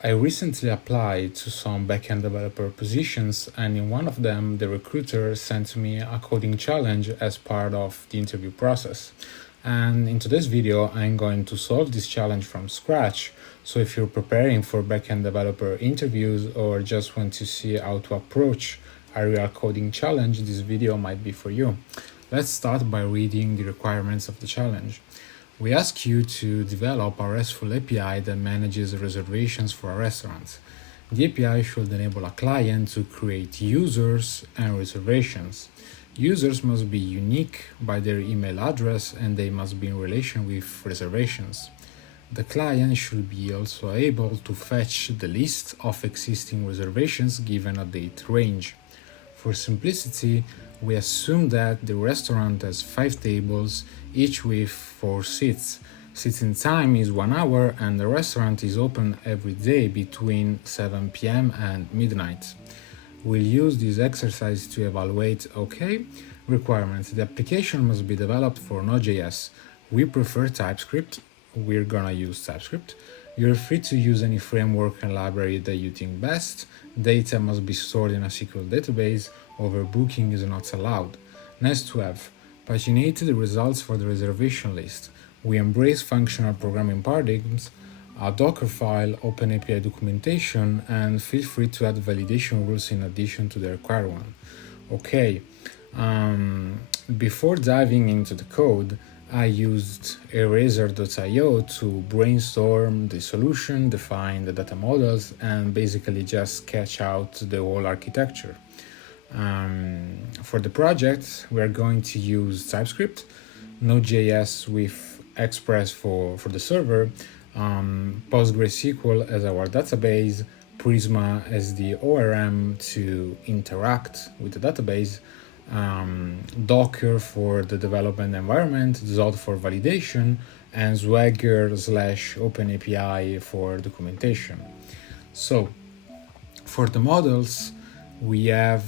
I recently applied to some backend developer positions, and in one of them, the recruiter sent me a coding challenge as part of the interview process. And in today's video, I'm going to solve this challenge from scratch. So if you're preparing for backend developer interviews or just want to see how to approach a real coding challenge, this video might be for you. Let's start by reading the requirements of the challenge. We ask you to develop a RESTful API that manages reservations for a restaurant. The API should enable a client to create users and reservations. Users must be unique by their email address and they must be in relation with reservations. The client should be also able to fetch the list of existing reservations given a date range. For simplicity, we assume that the restaurant has 5 tables, each with 4 seats. Sitting time is 1 hour and the restaurant is open every day between 7 p.m. and midnight. We'll use this exercise to evaluate requirements. The application must be developed for Node.js. We prefer TypeScript. We're gonna use TypeScript. You're free to use any framework and library that you think best. Data must be stored in a SQL database. Overbooking is not allowed. Nice to have. Paginate the results for the reservation list. We embrace functional programming paradigms, a Docker file, OpenAPI documentation, and feel free to add validation rules in addition to the required one. Before diving into the code, I used Eraser.io to brainstorm the solution, define the data models, and basically just sketch out the whole architecture. For the project, we are going to use TypeScript, Node.js with Express for the server, PostgreSQL as our database, Prisma as the ORM to interact with the database, Docker for the development environment, Zod for validation, and Swagger/OpenAPI for documentation. So, for the models, we have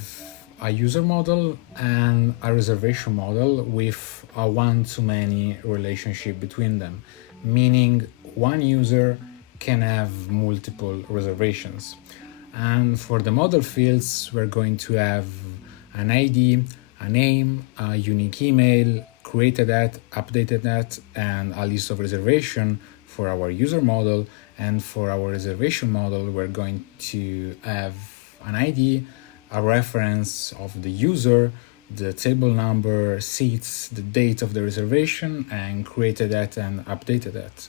a user model and a reservation model with a one-to-many relationship between them, meaning one user can have multiple reservations. And for the model fields, we're going to have an ID, a name, a unique email, created at, updated at, and a list of reservation for our user model. And for our reservation model, we're going to have an ID, a reference of the user, the table number, seats, the date of the reservation, and created at and updated at.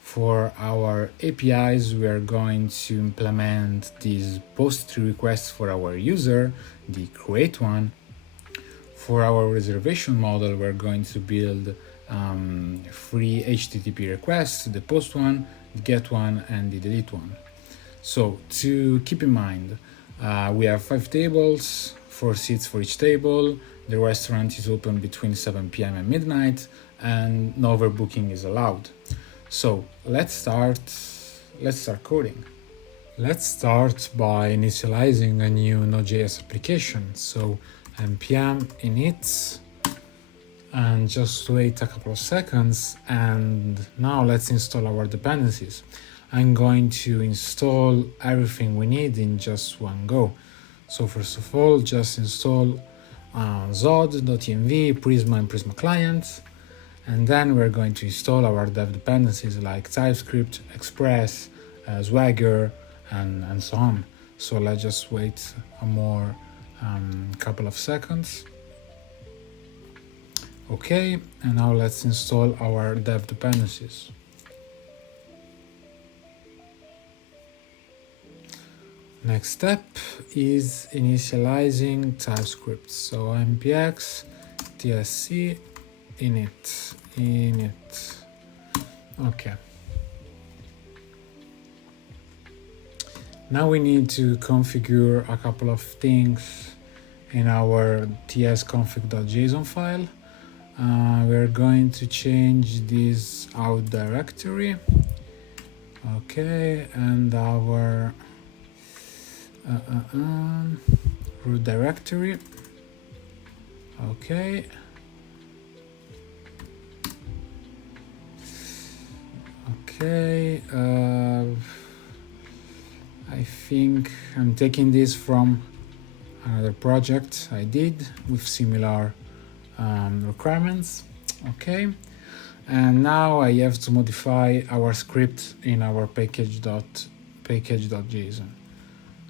For our APIs, we are going to implement these post requests for our user, the create one. For our reservation model, we're going to build 3 HTTP requests, the post one, the get one, and the delete one. So to keep in mind, we have 5 tables, 4 seats for each table. The restaurant is open between 7 p.m. and midnight, and no overbooking is allowed. So let's start coding. Let's start by initializing a new Node.js application. So npm init, and just wait a couple of seconds, and now let's install our dependencies. I'm going to install everything we need in just one go. So first of all, just install Zod.env, Prisma and Prisma client, and then we're going to install our dev dependencies like TypeScript, Express, Swagger, and so on. So let's just wait a more couple of seconds. Okay, and now let's install our dev dependencies. Next step is initializing TypeScript. So npx tsc init. Okay. Now we need to configure a couple of things in our tsconfig.json file. We're going to change this out directory. Okay, and our root directory. Okay. Okay. I think I'm taking this from another project I did with similar requirements. Okay, and now I have to modify our script in our package.json.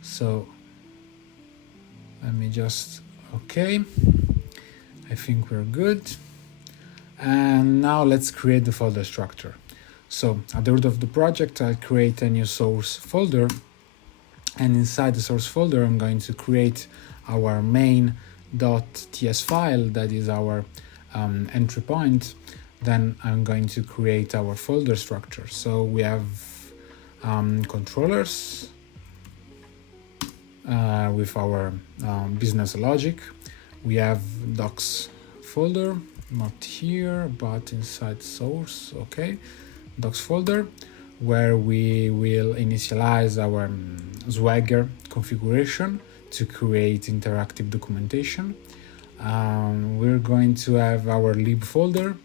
So let me just, okay, I think we're good. And now let's create the folder structure. So at the root of the project, I'll create a new source folder, and inside the source folder I'm going to create our main.ts file, that is our entry point. Then I'm going to create our folder structure. So we have controllers with our business logic. We have docs folder, not here but inside source, okay, docs folder, where we will initialize our Swagger configuration to create interactive documentation. We're going to have our lib folder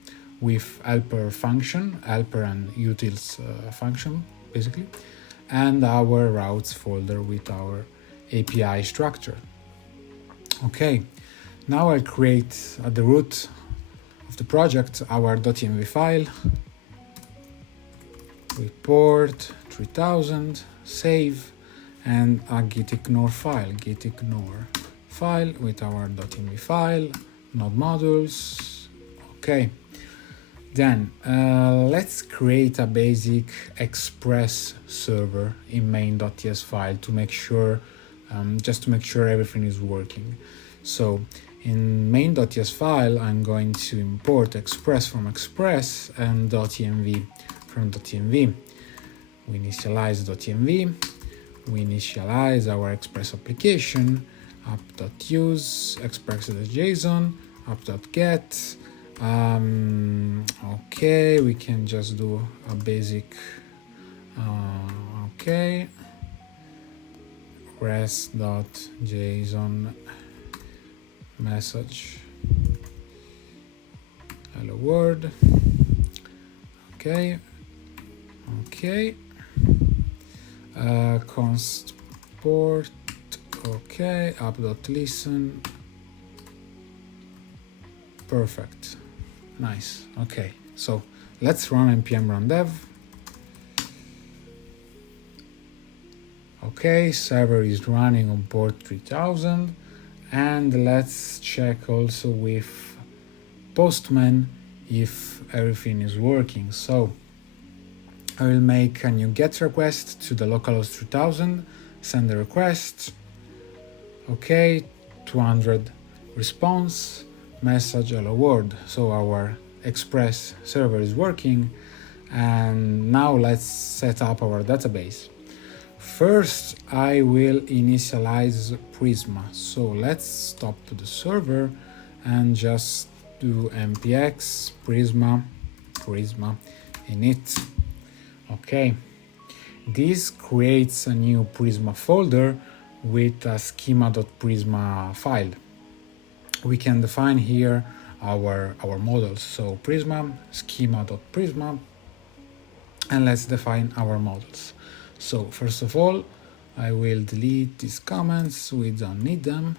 with helper function, helper and utils function basically, and our routes folder with our API structure. Okay, now I'll create at the root of the project our .env file, report 3000, save, and a gitignore file with our .env file, node modules. Okay, then let's create a basic express server in main.ts file to make sure, just to make sure everything is working. So in main.ts file, I'm going to import express from express and .env from .env. We initialize .env, we initialize our express application, app.use, express.json, app.get. Okay, we can just do a basic, okay, rest.json message hello world. Okay, const port, okay, app.listen, perfect, nice. Okay, so let's run npm run dev. Okay, server is running on port 3000, and let's check also with Postman if everything is working. So I will make a new GET request to the localhost 3000, send the request. Okay, 200 response, message hello world. So our Express server is working, and now let's set up our database. First, I will initialize Prisma. So let's stop to the server and just do npx prisma init. Okay, this creates a new Prisma folder with a schema.prisma file. We can define here our models. So Prisma, schema.prisma, and let's define our models. So first of all, I will delete these comments, we don't need them.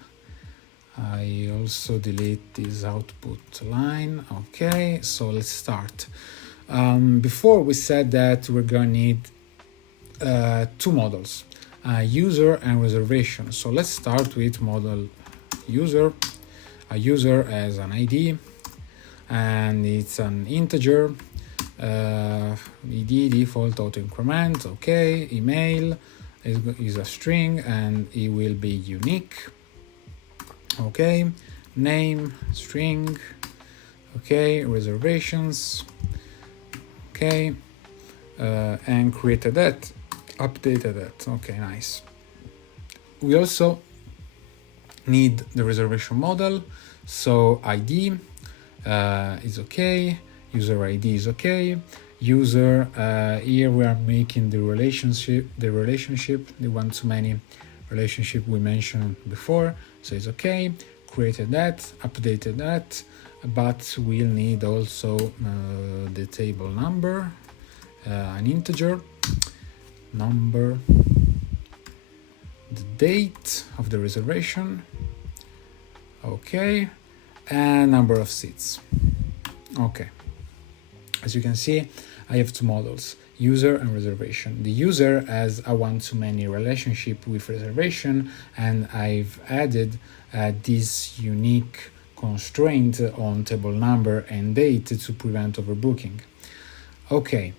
I also delete this output line. Okay, so let's start. Before we said that we're going to need two models, user and reservation. So let's start with model user. A user has an ID and it's an integer. ID default auto increment. Okay, email is a string and it will be unique. Okay, name string. Okay, reservations. Okay, and created that, updated that. Okay, nice. We also need the reservation model. So ID is okay, user ID is okay. User, here we are making the relationship, the one-to-many relationship we mentioned before. So it's okay, created that, updated that, but we'll need also the table number, an integer number, date of the reservation, okay, and number of seats. Okay, as you can see, I have two models, user and reservation. The user has a one-to-many relationship with reservation, and I've added this unique constraint on table number and date to prevent overbooking. Okay,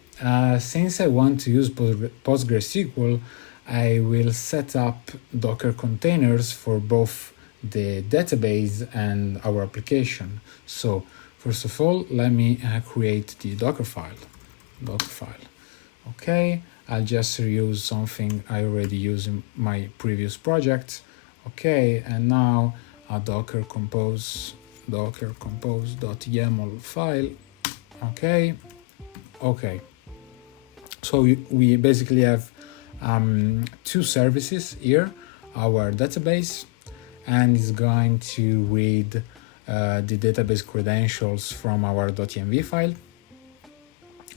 since I want to use PostgreSQL, I will set up Docker containers for both the database and our application. So first of all, let me create the Docker file. Okay, I'll just reuse something I already used in my previous project. Okay, and now a docker compose.yaml file. Okay, so we basically have two services here, our database, and it's going to read the database credentials from our .env file,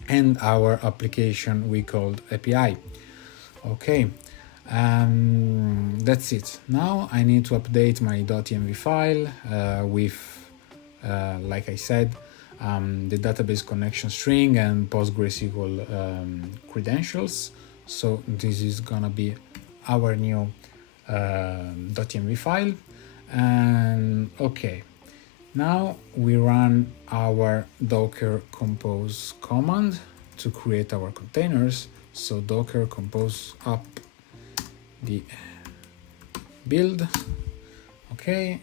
and our application we called API. Okay, that's it. Now I need to update my .env file with, like I said, the database connection string and PostgreSQL credentials. So this is gonna be our new .env file. And okay, now we run our docker compose command to create our containers. So docker compose up the build. Okay,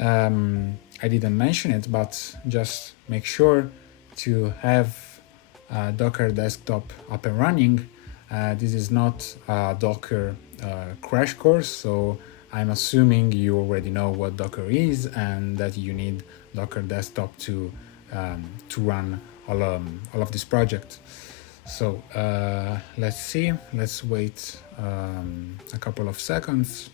I didn't mention it, but just make sure to have Docker desktop up and running. This is not a Docker crash course, so I'm assuming you already know what Docker is and that you need Docker desktop to run all of this project. So let's see. Let's wait a couple of seconds.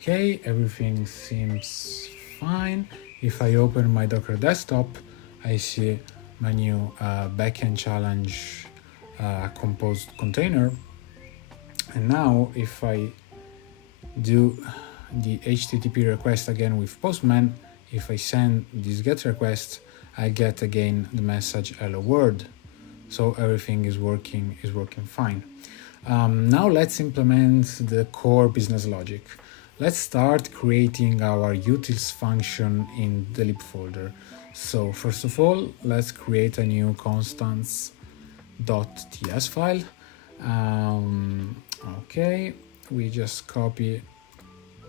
Okay, everything seems fine. If I open my Docker desktop, I see my new backend challenge composed container. And now if I do the HTTP request again with Postman, if I send this GET request, I get again the message hello world. So everything is working fine. Now let's implement the core business logic. Let's start creating our utils function in the lib folder. So first of all, let's create a new constants.ts file. Okay, we just copy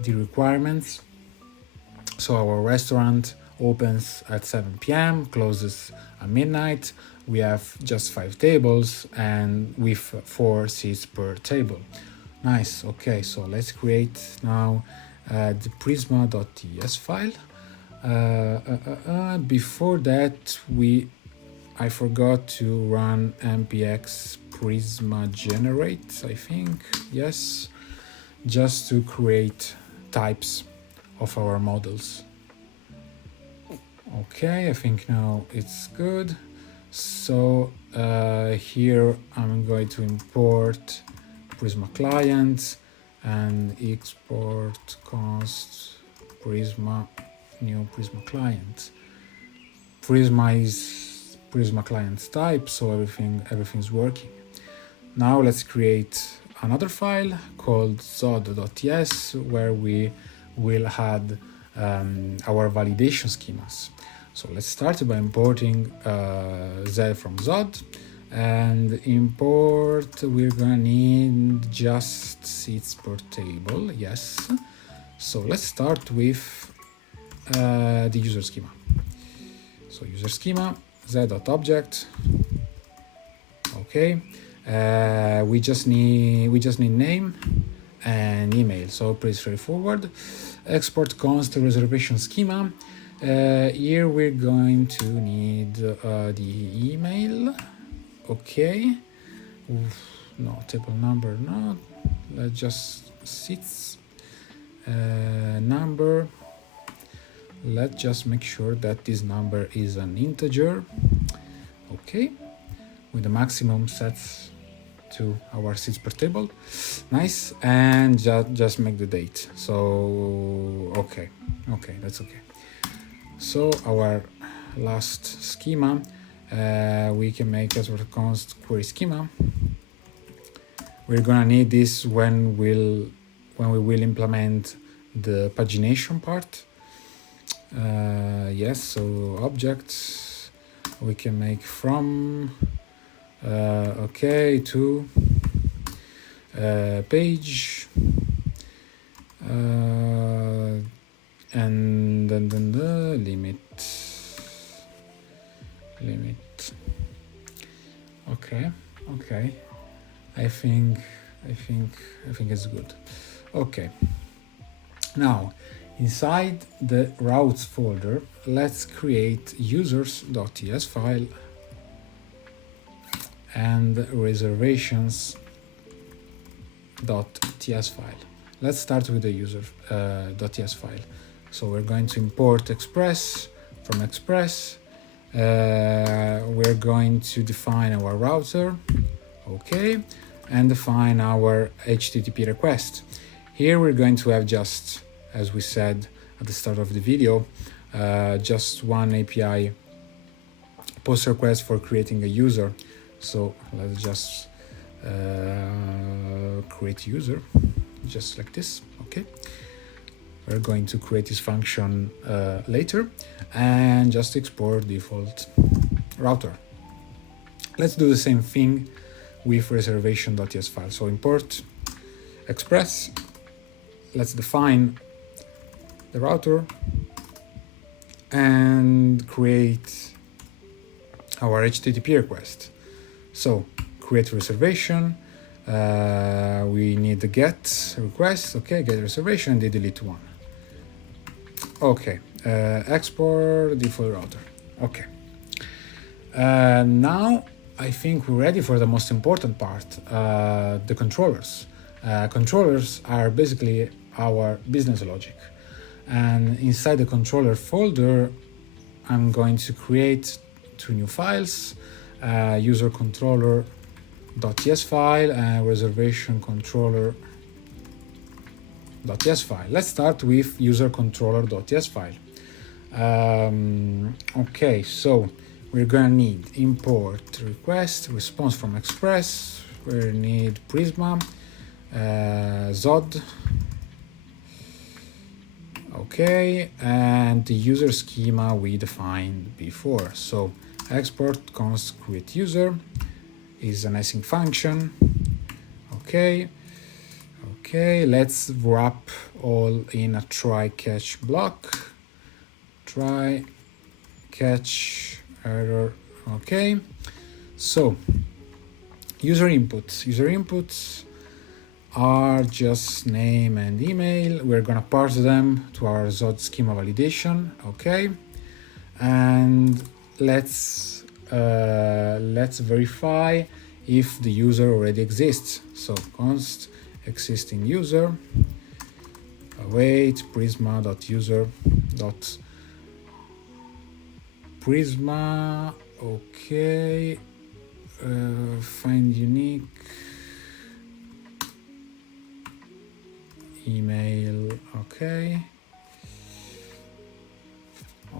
the requirements. So our restaurant opens at 7 p.m., closes at midnight. We have just 5 tables and with 4 seats per table. Nice. Okay, so let's create now the prisma.ts file. Before that, I forgot to run npx prisma generate, I think, yes, just to create types of our models. Okay, I think now it's good. So here I'm going to import Prisma client and export const Prisma new Prisma client. Prisma is Prisma client type, so everything's working. Now let's create another file called zod.ts where we will add our validation schemas. So let's start by importing Z from Zod, and import, we're gonna need just seats per table, yes. So let's start with the user schema. So user schema, z.object, okay. We just need name and email, so pretty straightforward. Export const reservation schema. Here we're going to need the email. Okay. No, table number, no. Let's just seats number. let's just make sure that this number is an integer. Okay, with the maximum set to our seats per table. Nice. And just make the date. So okay, that's okay. So our last schema, we can make as const query schema. We're gonna need this when we will implement the pagination part. Yes, so objects we can make from okay to page, and then the limit. Okay, I think it's good. Okay, now inside the routes folder, let's create users.ts file and reservations.ts file. Let's start with the user.ts file. So we're going to import Express. From Express, we're going to define our router, okay, and define our HTTP request. Here we're going to have just, as we said at the start of the video, just one API post request for creating a user. So let's just create user, just like this, okay. We're going to create this function later and just export default router. Let's do the same thing with reservation.ts file. So import Express, let's define the router and create our HTTP request. So create reservation, we need the get request, okay, get reservation, and the delete one. Okay, export default router. Okay. Now I think we're ready for the most important part, the controllers. Controllers are basically our business logic. And inside the controller folder, I'm going to create two new files, user controller.ts file and reservation controller.ts file. Let's start with user controller.ts file. Okay, so we're gonna need import request, response from Express, we need Prisma, Zod, okay, and the user schema we defined before. So export const create user is an async function. Okay, let's wrap all in a try catch block. Try catch error. Okay, so user inputs are just name and email. We're gonna parse them to our Zod schema validation. Okay, and let's verify if the user already exists. So const existing user, await prisma. Okay, find unique email.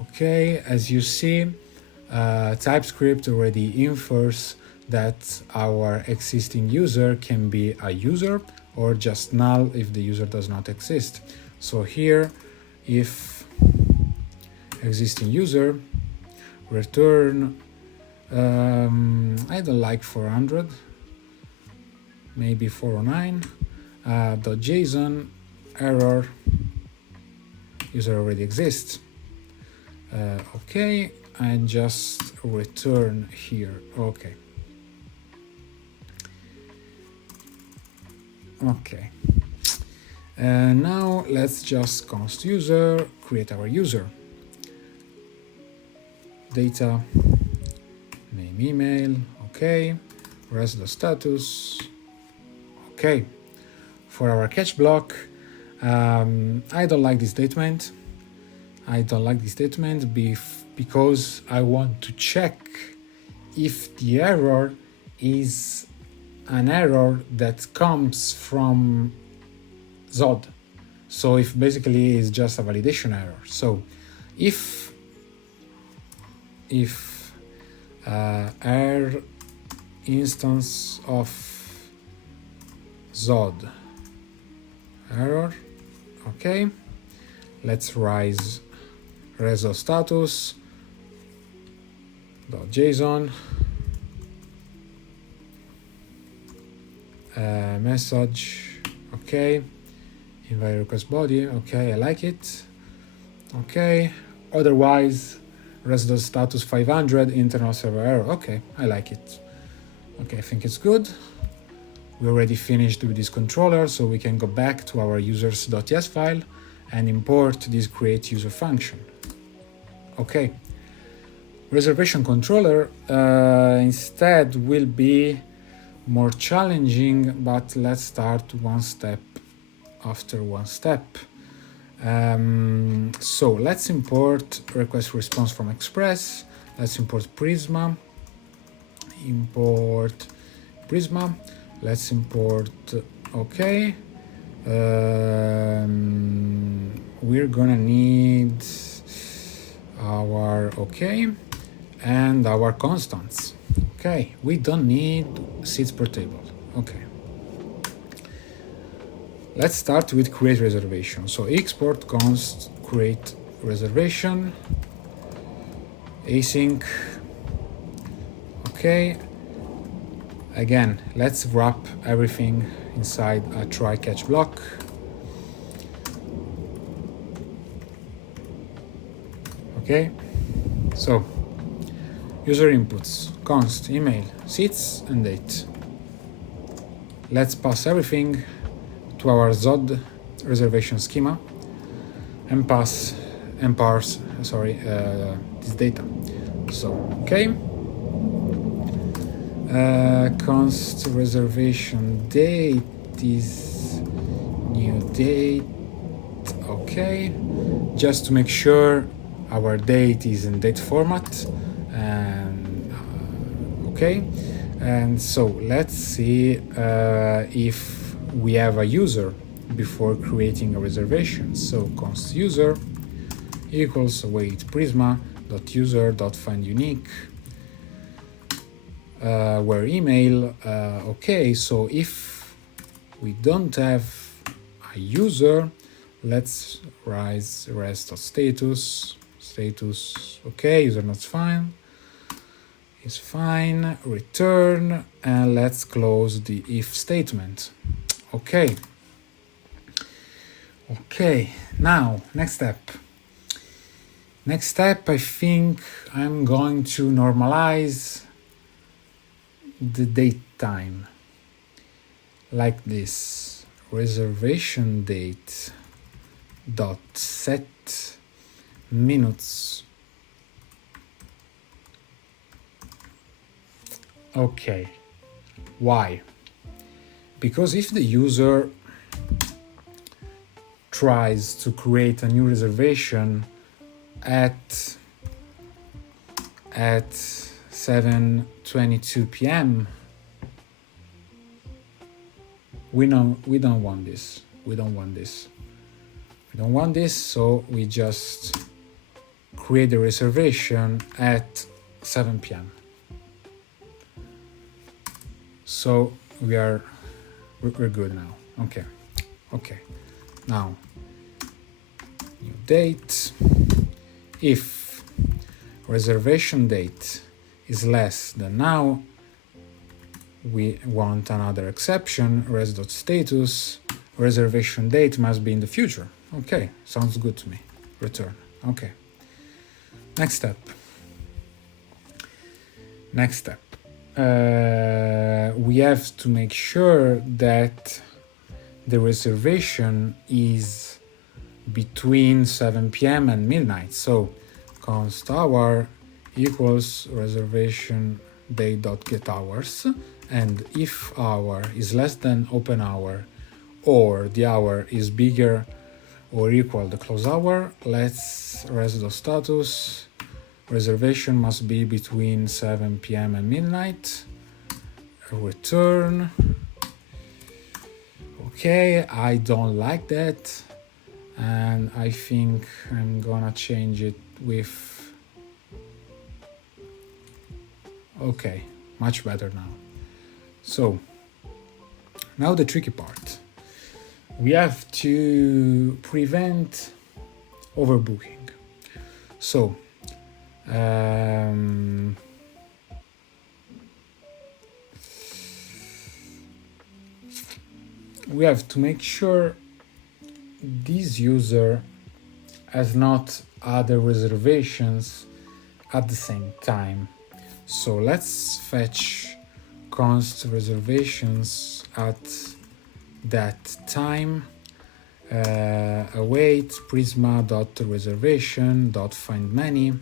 Okay, as you see, TypeScript already infers that our existing user can be a user or just null if the user does not exist. So here, if existing user, return, I don't like 400, maybe 409, .json, error, user already exists. Okay, and just return here. Okay. Now let's just const user, create our user. Data, name, email, okay. Rest the status, okay. For our catch block, I don't like this statement. I don't like this statement because I want to check if the error is an error that comes from Zod. So if basically it's just a validation error. So if err instance of Zod error, okay, let's rise reso status .json message, okay, invite request body, okay, I like it, okay, otherwise reso status 500 internal server error, okay, I like it, okay, I think it's good. We already finished with this controller, so we can go back to our users.ts file and import this create user function. Okay, reservation controller instead will be more challenging, but let's start one step after one step. So let's import request response from Express. Let's import Prisma. Let's import, okay. We're gonna need our okay and our constants. Okay, we don't need seats per table. Okay. Let's start with create reservation. So export const create reservation async. Okay. Again, let's wrap everything inside a try catch block. Okay. So user inputs const email seats and date. Let's pass everything to our Zod reservation schema and parse this data. So okay, const reservation date is new date. Okay, just to make sure our date is in date format, and okay, and so let's see if we have a user before creating a reservation. So const user equals await prisma.user.find unique where email. Okay, so if we don't have a user, let's rise rest.status status. Okay, user not fine is fine, return, and let's close the if statement. Okay, now next step, I think I'm going to normalize the date time like this: reservation date dot set minutes. Okay, why? Because if the user tries to create a new reservation at 7:22 p.m., we don't want this. So we just create the reservation at 7 p.m. So we're good now. Okay. Now, new date. If reservation date is less than now, we want another exception, res.status, reservation date must be in the future. Okay, sounds good to me. Return. Okay. Next step. We have to make sure that the reservation is between 7 p.m. and midnight. So const hour equals reservation day.getHours, and if hour is less than open hour or the hour is bigger or equal the close hour. Let's res.status. Reservation must be between 7 p.m. and midnight. Return. Okay, I don't like that, and I think I'm gonna change it with, okay, much better now. So now the tricky part. We have to prevent overbooking. So we have to make sure this user has not other reservations at the same time. So let's fetch const reservations at that time. Await prisma.reservation.findMany.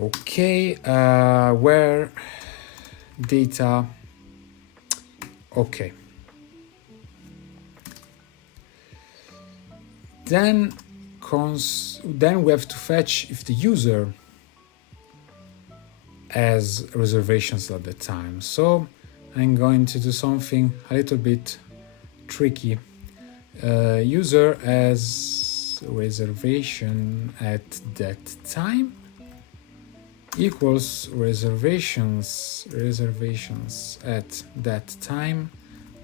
Okay, where data. Okay. Then we have to fetch if the user has reservations at the time. So I'm going to do something a little bit tricky. User has reservation at that time equals reservations at that time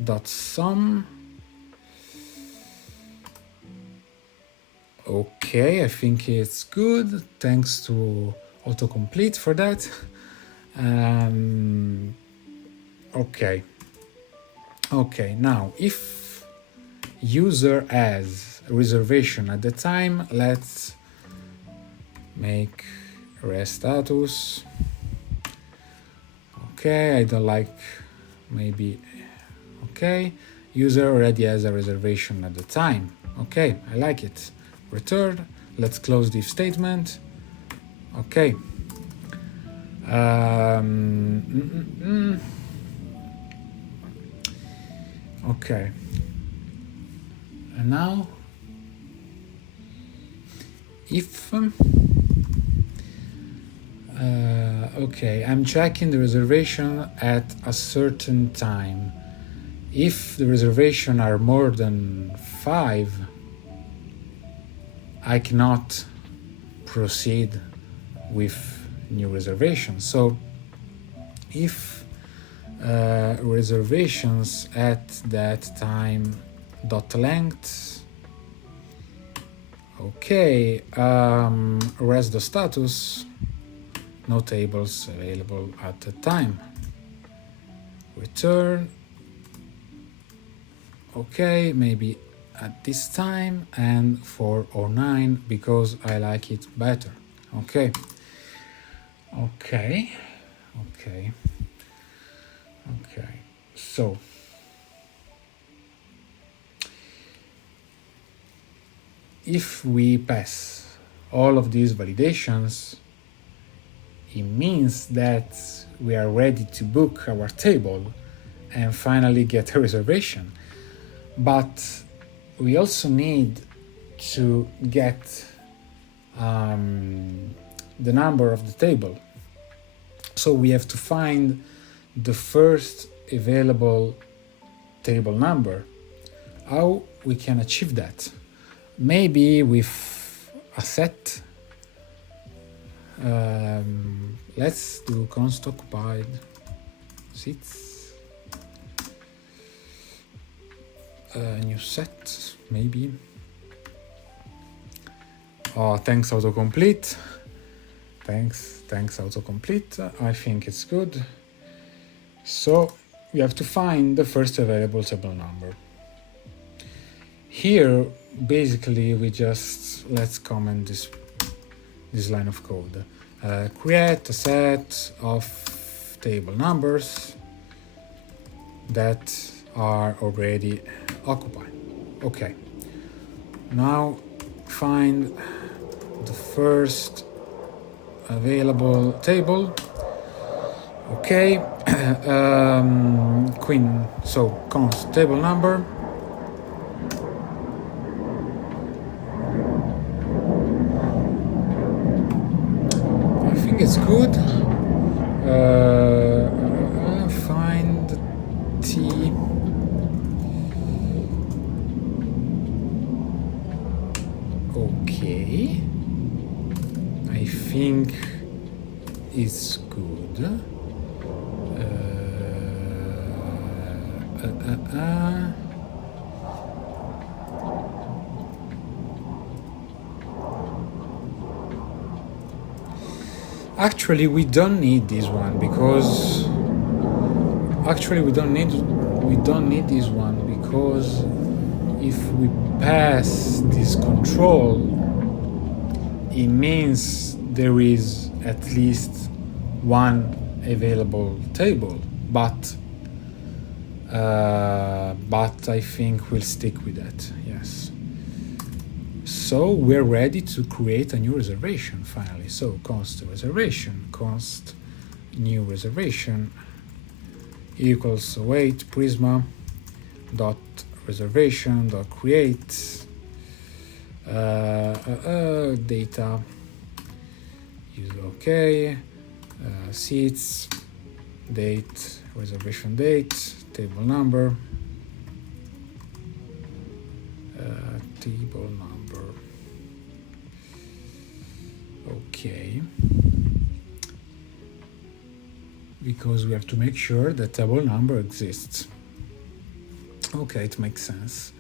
dot sum. Okay, I think it's good. Thanks to autocomplete for that. Okay, now if user has reservation at the time, let's make rest status. Okay, I don't like, maybe, okay, user already has a reservation at the time. Okay, I like it. Return. Let's close the if statement. Okay. Okay. And now, if okay, I'm checking the reservation at a certain time. If the reservation are more than 5, I cannot proceed with new reservations. So if reservations at that time dot length, okay, res the status, no tables available at the time. Return. Okay, maybe at this time and 4 or 9 because I like it better. Okay. So if we pass all of these validations, it means that we are ready to book our table and finally get a reservation. But we also need to get the number of the table. So we have to find the first available table number. How we can achieve that? Maybe with a set. Let's do const occupied seats. New set, maybe. Oh, thanks autocomplete. Thanks autocomplete. I think it's good. So we have to find the first available table number. Here, basically, we just let's comment this line of code. Create a set of table numbers that are already occupied. Okay. Now find the first available table. Okay. Queen. So const table number. it's good. Find T. Okay. I think it's good. Actually, we don't need this one because we don't need this one because if we pass this control, it means there is at least one available table, but I think we'll stick with that. Yes. So we're ready to create a new reservation finally. So const reservation, const new reservation equals await prisma dot reservation dot create data use okay seats date reservation date table number okay, because we have to make sure that table number exists. Okay, it makes sense.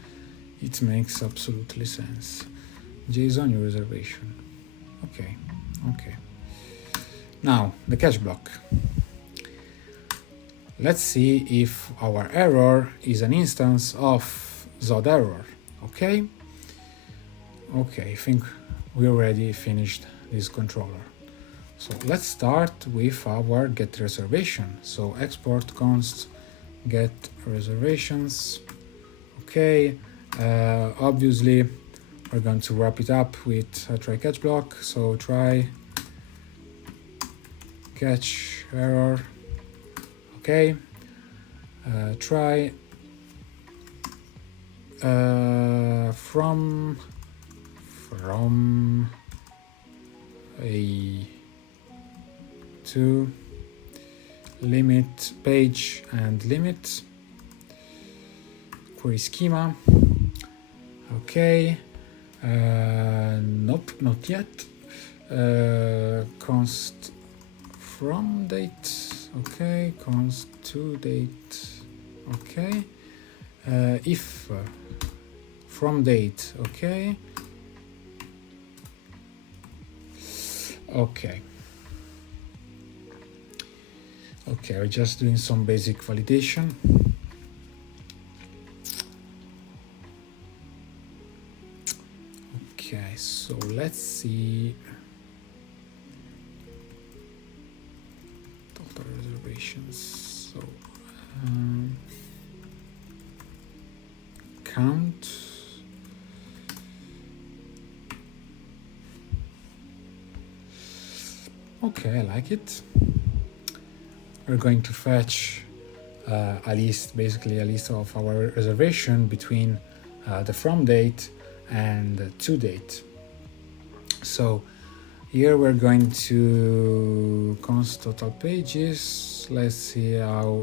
It makes absolutely sense. JSON new reservation. Okay. Now the catch block. Let's see if our error is an instance of Zod error. Okay, I think we already finished this controller. So let's start with our get reservation. So export const get reservations. Okay, obviously we're going to wrap it up with a try catch block. So try catch error. Okay, try from a to limit page and limit query schema. Okay, nope, not yet. Const from date. Okay, const to date. Okay, if from date. Okay. Okay, we're just doing some basic validation. Okay, so let's see. Total reservations. So count. Okay, I like it. We're going to fetch a list, basically a list of our reservation between the from date and the to date. So here we're going to const total pages. Let's see how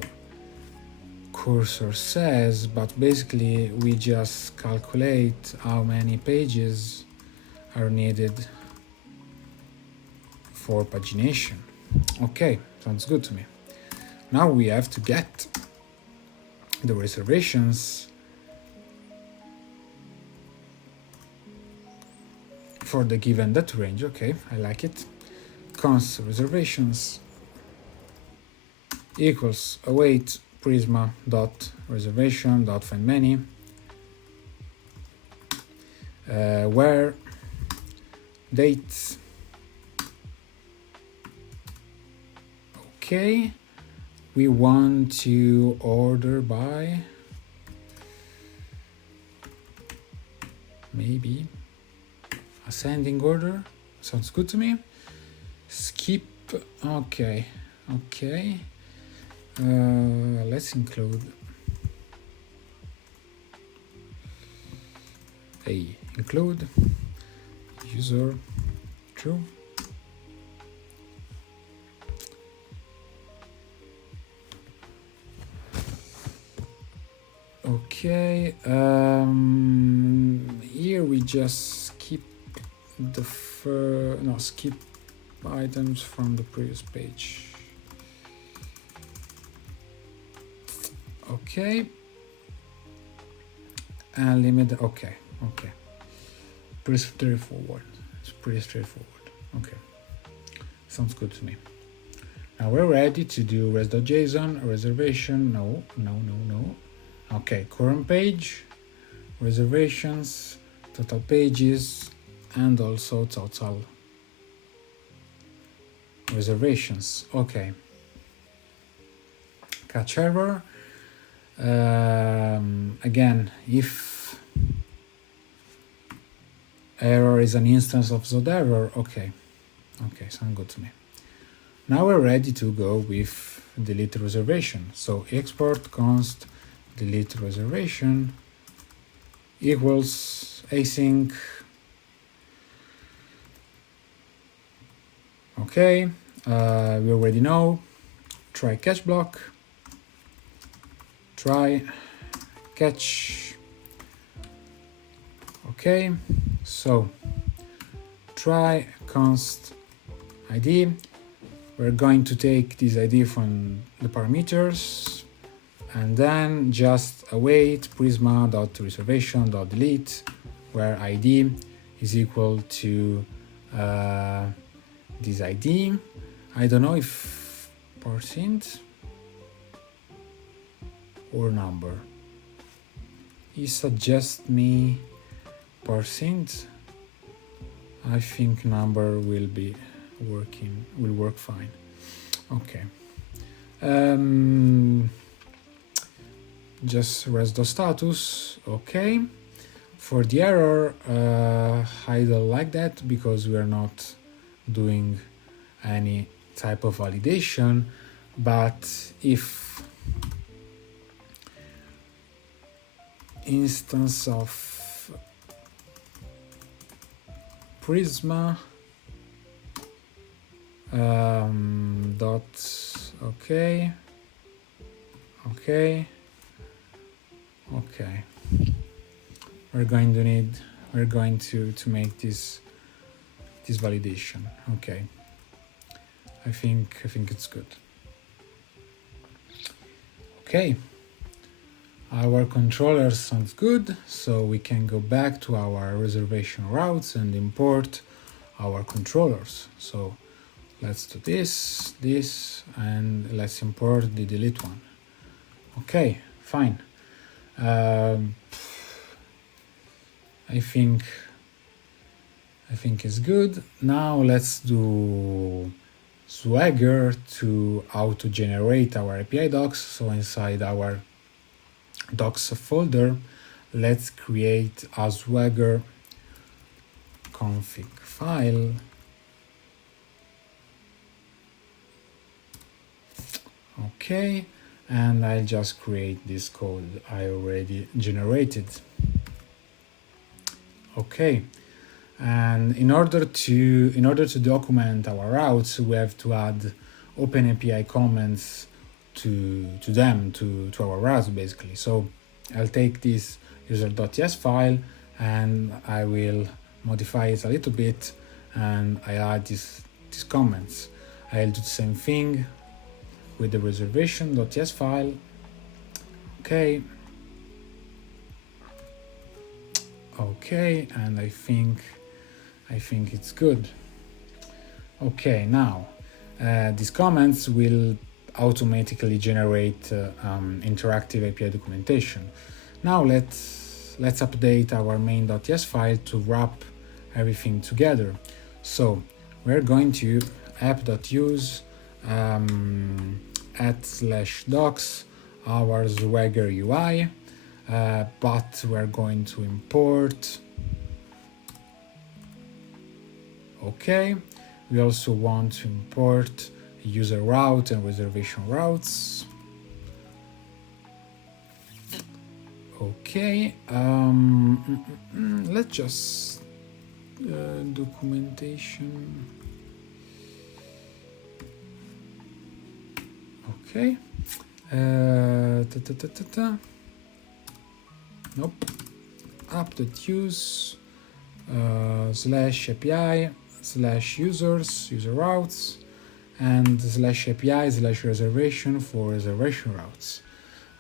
cursor says, but basically we just calculate how many pages are needed for pagination. Okay, sounds good to me. Now we have to get the reservations for the given data range. Okay, I like it. Const reservations equals await prisma dot reservation dot find many where date. Okay, we want to order by maybe ascending order. Sounds good to me. Skip. Okay. Let's include include user true Okay, here we just skip the skip items from the previous page. Okay, and limit. Okay, pretty straightforward. It's pretty straightforward. Okay, sounds good to me. Now we're ready to do res.json, reservation. No. Okay, current page, reservations, total pages, and also total reservations. Okay. Catch error. Again, if error is an instance of that error, okay, sounds good to me. Now we're ready to go with delete reservation. So export const delete reservation equals async. Okay, we already know. Try catch block. Try catch. Okay, so try const ID. We're going to take this ID from the parameters and then just await prisma.reservation.delete, where ID is equal to this ID. I don't know if % or number. He suggests me %. I think number will work fine. Okay. Just res.status. Okay. For the error, I don't like that because we are not doing any type of validation. But if instance of Prisma okay, we're going to make this validation. Okay, I think it's good. Okay, our controller sounds good, so we can go back to our reservation routes and import our controllers. So let's do this, and let's import the delete one. Okay, fine. I think it's good. Now let's do Swagger to auto-generate our API docs. So inside our docs folder, let's create a Swagger config file. Okay, and I'll just create this code I already generated. Okay, and in order to document our routes, we have to add OpenAPI comments to our routes basically. So I'll take this user.ts file and I will modify it a little bit, and I add these comments. I'll do the same thing with the reservation.ts file. Okay, and I think it's good. Okay, now these comments will automatically generate interactive API documentation. Now let's update our main.ts file to wrap everything together. So we're going to app.use @/docs our Swagger UI, but we're going to import. Okay, we also want to import user route and reservation routes. Okay, let's just documentation. Okay, nope, app.use slash API slash users, user routes, and slash API slash reservation for reservation routes.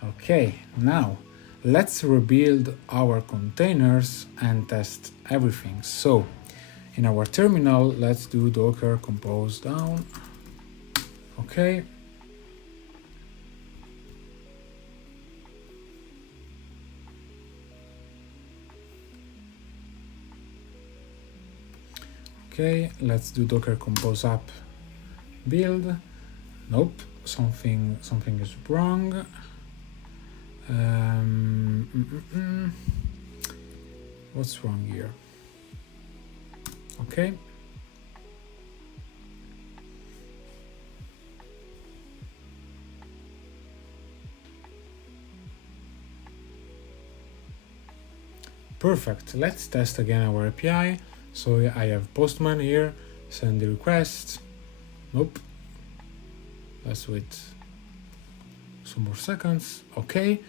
Okay, now let's rebuild our containers and test everything. So in our terminal, let's do docker compose down. Okay. Okay, let's do docker compose app build. Nope, something is wrong. What's wrong here? Okay. Perfect. Let's test again our API. So I have Postman here, send the request. Nope. Let's wait some more seconds. Okay.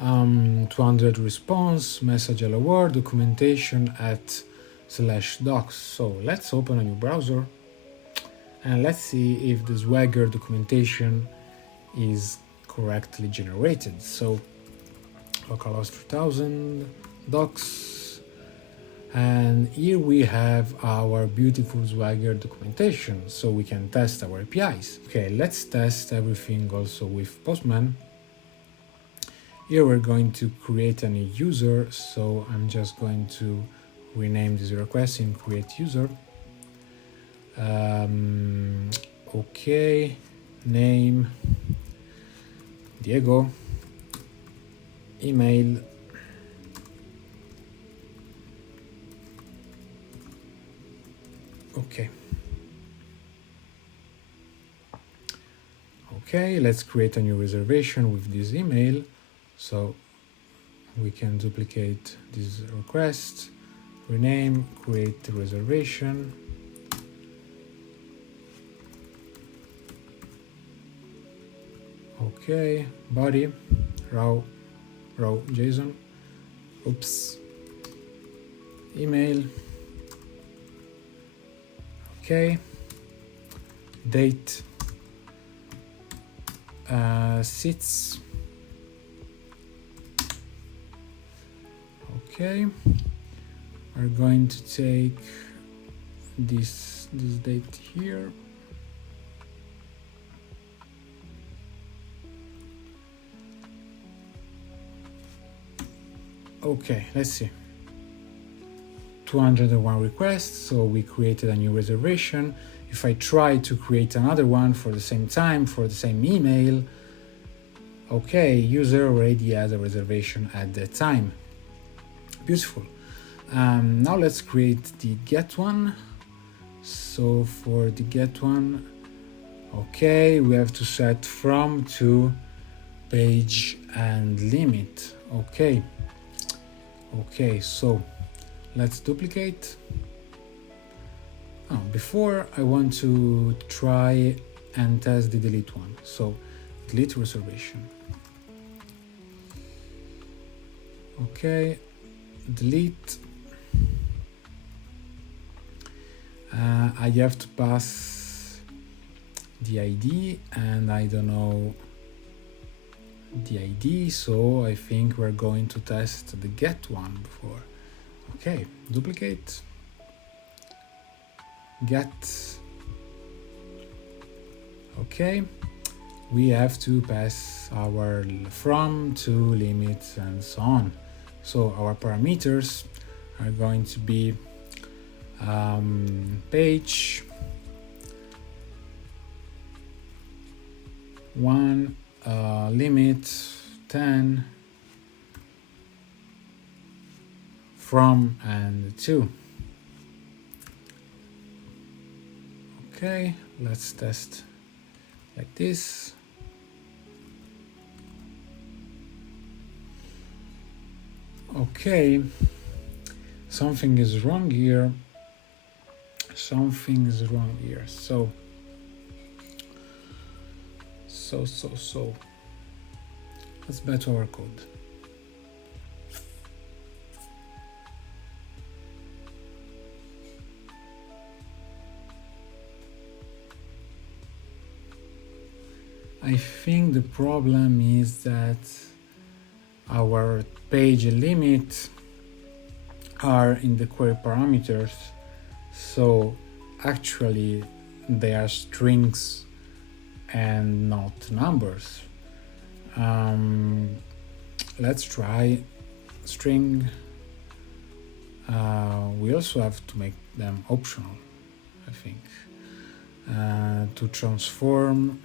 200 response, message hello world, documentation at /docs. So let's open a new browser and let's see if the Swagger documentation is correctly generated. So localhost 3000 docs, and here we have our beautiful Swagger documentation, so we can test our APIs. Okay, let's test everything also with Postman. Here we're going to create a new user, so I'm just going to rename this request in create user. Okay, name Diego, email okay, let's create a new reservation with this email. So we can duplicate this request, rename, create the reservation. Okay, body, row JSON. Oops. Email. Okay. Date. Seats. Okay. We're going to take this date here. Okay, let's see. 201 requests, so we created a new reservation. If I try to create another one for the same time, for the same email, okay, user already has a reservation at that time. Beautiful. Now let's create the get one. So for the get one, okay, we have to set from to page and limit. Okay, so let's duplicate. Before I want to try and test the delete one. So delete reservation. Okay, delete. I have to pass the ID and I don't know the ID, so I think we're going to test the get one before. Okay, duplicate, get. Okay, we have to pass our from to limit and so on. So our parameters are going to be page 1, limit 10, from and to. Okay, let's test like this. Okay, something is wrong here. So let's back to our code. I think the problem is that our page limit are in the query parameters, so actually they are strings and not numbers. Let's try string. We also have to make them optional, I think. To transform.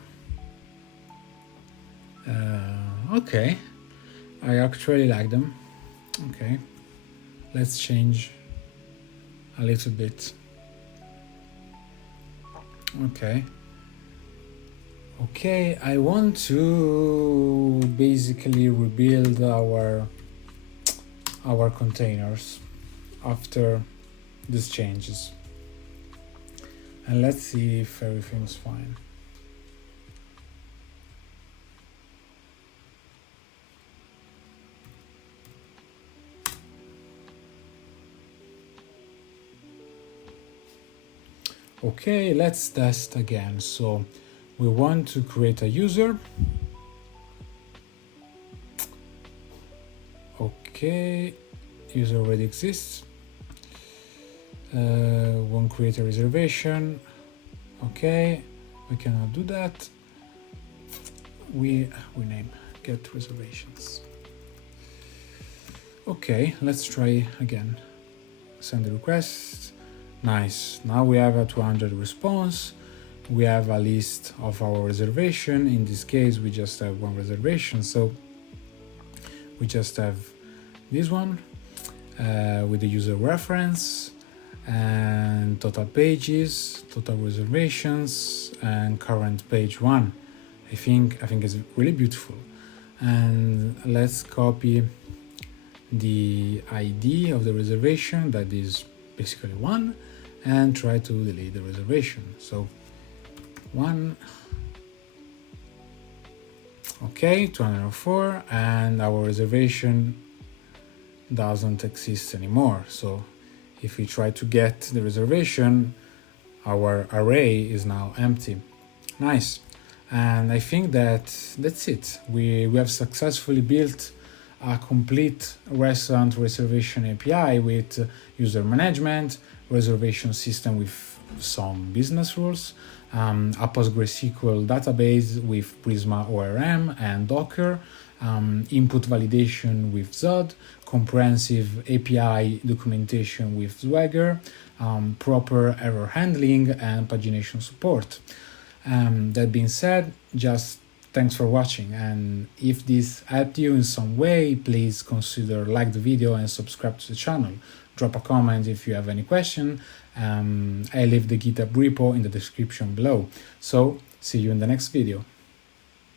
Okay, I actually like them. Okay, let's change a little bit. Okay, I want to basically rebuild our containers after these changes, and let's see if everything's fine. Okay, let's test again. So we want to create a user. Okay, user already exists. Won't create a reservation. Okay, we cannot do that. We name get reservations. Okay, let's try again. Send the request. Nice. Now we have a 200 response. We have a list of our reservation. In this case, we just have one reservation, so we just have this one with the user reference and total pages, total reservations, and current page one. I think it's really beautiful. And let's copy the ID of the reservation, that is basically 1, and try to delete the reservation. So 1, okay, 204, and our reservation doesn't exist anymore. So if we try to get the reservation, our array is now empty. Nice. And I think that's it. We have successfully built a complete restaurant reservation API with user management, reservation system with some business rules, a PostgreSQL database with Prisma ORM and Docker, input validation with Zod, comprehensive API documentation with Swagger, proper error handling, and pagination support. That being said, just thanks for watching, and if this helped you in some way, please consider like the video and subscribe to the channel. Drop a comment if you have any question. I leave the GitHub repo in the description below. So see you in the next video.